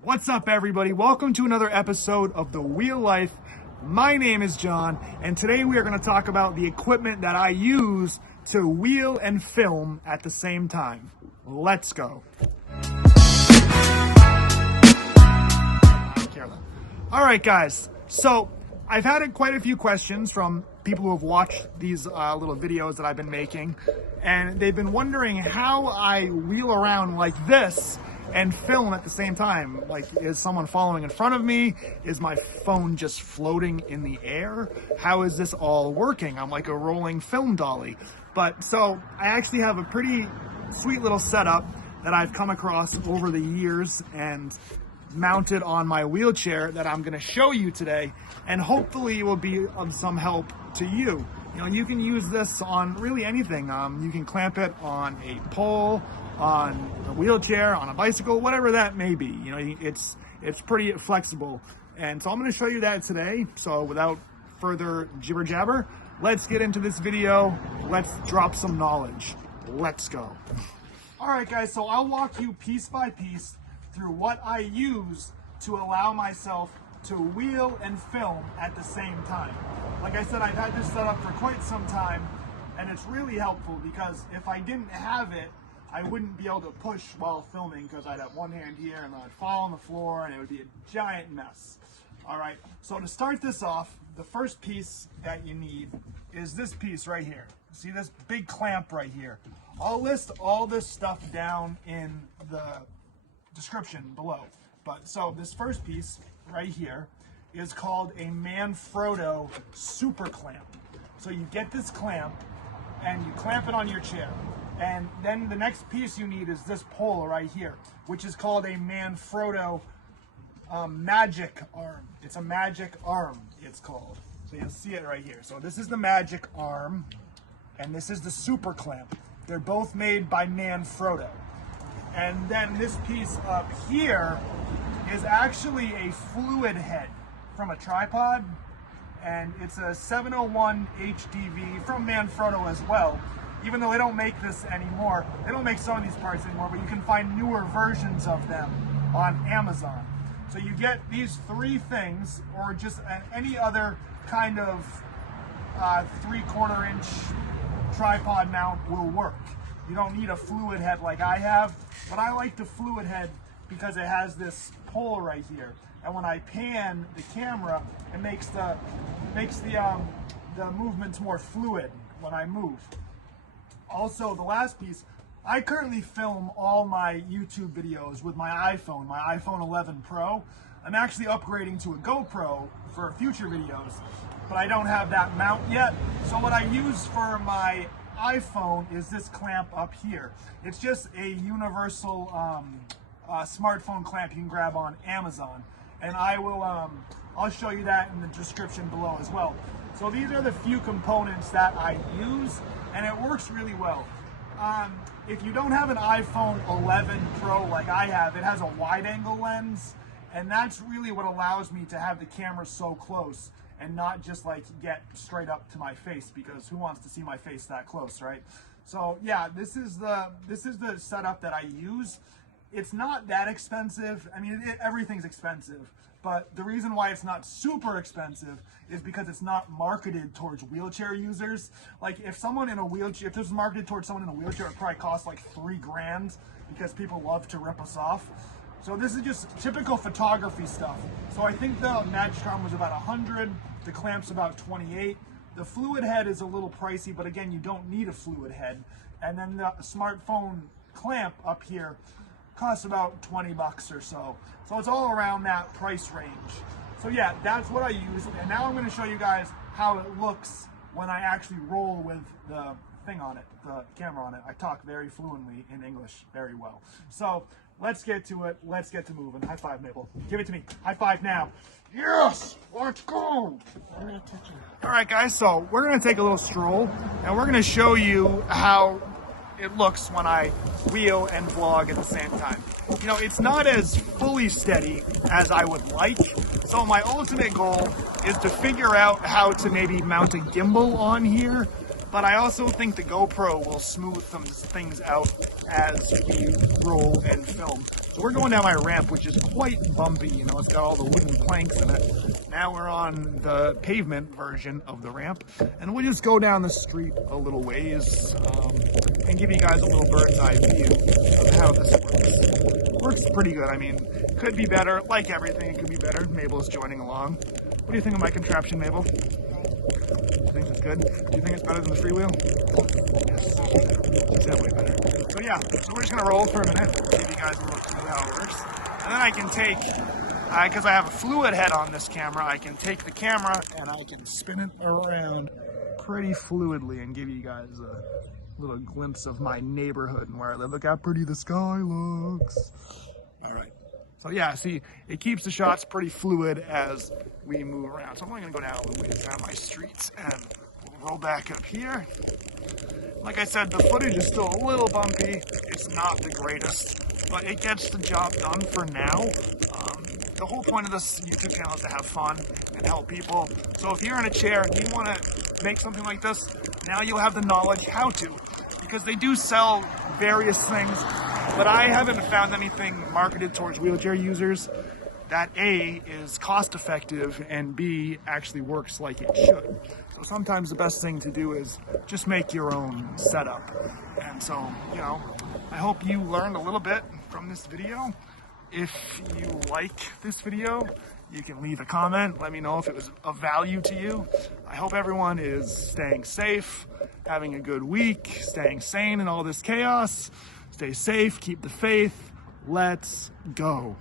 What's up, everybody? Welcome to another episode of The Wheel Life. My name is John, and today we are going to talk about the equipment that I use to wheel and film at the same time. Let's go. All right, guys. So I've had quite a few questions from people who have watched these little videos that I've been making, and they've been wondering how I wheel around like this and film at the same time. Like, is someone following in front of me? Is my phone just floating in the air? How is this all working? I'm like a rolling film dolly. But so I actually have a pretty sweet little setup that I've come across over the years and mounted on my wheelchair that I'm going to show you today, and hopefully it will be of some help to you. You know, you can use this on really anything. You can clamp it on a pole, on a wheelchair, on a bicycle, whatever that may be. You know, it's pretty flexible. And so I'm going to show you that today. So without further jibber jabber, let's get into this video. Let's drop some knowledge. Let's go. All right, guys, so I'll walk you piece by piece through what I use to allow myself to wheel and film at the same time. Like I said, I've had this set up for quite some time, and it's really helpful because if I didn't have it, I wouldn't be able to push while filming because I'd have one hand here and then I'd fall on the floor and it would be a giant mess. All right, so to start this off, the first piece that you need is this piece right here. See this big clamp right here? I'll list all this stuff down in the description below. But so this first piece right here is called a Manfrotto super clamp. So you get this clamp and you clamp it on your chair. And then the next piece you need is this pole right here, which is called a Manfrotto magic arm. It's a magic arm, it's called. So you'll see it right here. So this is the magic arm, and this is the super clamp. They're both made by Manfrotto. And then this piece up here is actually a fluid head from a tripod, and it's a 701 HDV from Manfrotto as well. Even though they don't make this anymore, they don't make some of these parts anymore, but you can find newer versions of them on Amazon. So you get these three things, or just any other kind of 3/4 inch tripod mount will work. You don't need a fluid head like I have, but I like the fluid head because it has this pole right here. And when I pan the camera, it makes the movements more fluid when I move. Also, the last piece, I currently film all my YouTube videos with my iPhone 11 Pro. I'm actually upgrading to a GoPro for future videos, but I don't have that mount yet. So what I use for my iPhone is this clamp up here. It's just a universal smartphone clamp you can grab on Amazon, and I'll show you that in the description below as well. So these are the few components that I use, and it works really well. If you don't have an iPhone 11 Pro like I have, it has a wide angle lens, and that's really what allows me to have the camera so close and not just like get straight up to my face, because who wants to see my face that close, right? So yeah, this is the setup that I use. It's not that expensive. I mean, everything's expensive, but the reason why it's not super expensive is because it's not marketed towards wheelchair users. Like if this was marketed towards someone in a wheelchair, it probably costs like $3 grand because people love to rip us off. So this is just typical photography stuff. So I think the magic arm was about 100, the clamp's about 28. The fluid head is a little pricey, but again, you don't need a fluid head. And then the smartphone clamp up here costs about 20 bucks or so. So it's all around that price range. So yeah, that's what I use. And now I'm going to show you guys how it looks when I actually roll with the thing on it, the camera on it. I talk very fluently in English very well. So let's get to it. Let's get to moving. High five, Mabel. Give it to me. High five now. Yes, let's go. All right, guys, so we're going to take a little stroll, and we're going to show you how it looks when I wheel and vlog at the same time. You know, it's not as fully steady as I would like, so my ultimate goal is to figure out how to maybe mount a gimbal on here, but I also think the GoPro will smooth some things out as we roll and film. So we're going down my ramp, which is quite bumpy. You know, it's got all the wooden planks in it. Now we're on the pavement version of the ramp, and we'll just go down the street a little ways and give you guys a little bird's eye view of how this works. Works pretty good. I mean, could be better. Like everything, it could be better. Mabel's joining along. What do you think of my contraption, Mabel? Do you think it's good? Do you think it's better than the freewheel? Yes. It's definitely better. So yeah, so we're just gonna roll for a minute, give you guys a look at how it works. And then I can take, because I have a fluid head on this camera, I can take the camera and I can spin it around pretty fluidly and give you guys a little glimpse of my neighborhood and where I live. Look how pretty the sky looks. All right. So yeah, see, it keeps the shots pretty fluid as we move around. So I'm only gonna go down a little ways down my streets and we'll roll back up here. Like I said, the footage is still a little bumpy. It's not the greatest, but it gets the job done for now. The whole point of this YouTube channel is to have fun and help people. So if you're in a chair and you wanna make something like this, now you'll have the knowledge how to, because they do sell various things, but I haven't found anything marketed towards wheelchair users that A, is cost effective, and B, actually works like it should. So sometimes the best thing to do is just make your own setup. And so, you know, I hope you learned a little bit from this video. If you like this video, you can leave a comment. Let me know if it was of value to you. I hope everyone is staying safe, having a good week, staying sane in all this chaos. Stay safe, keep the faith. Let's go.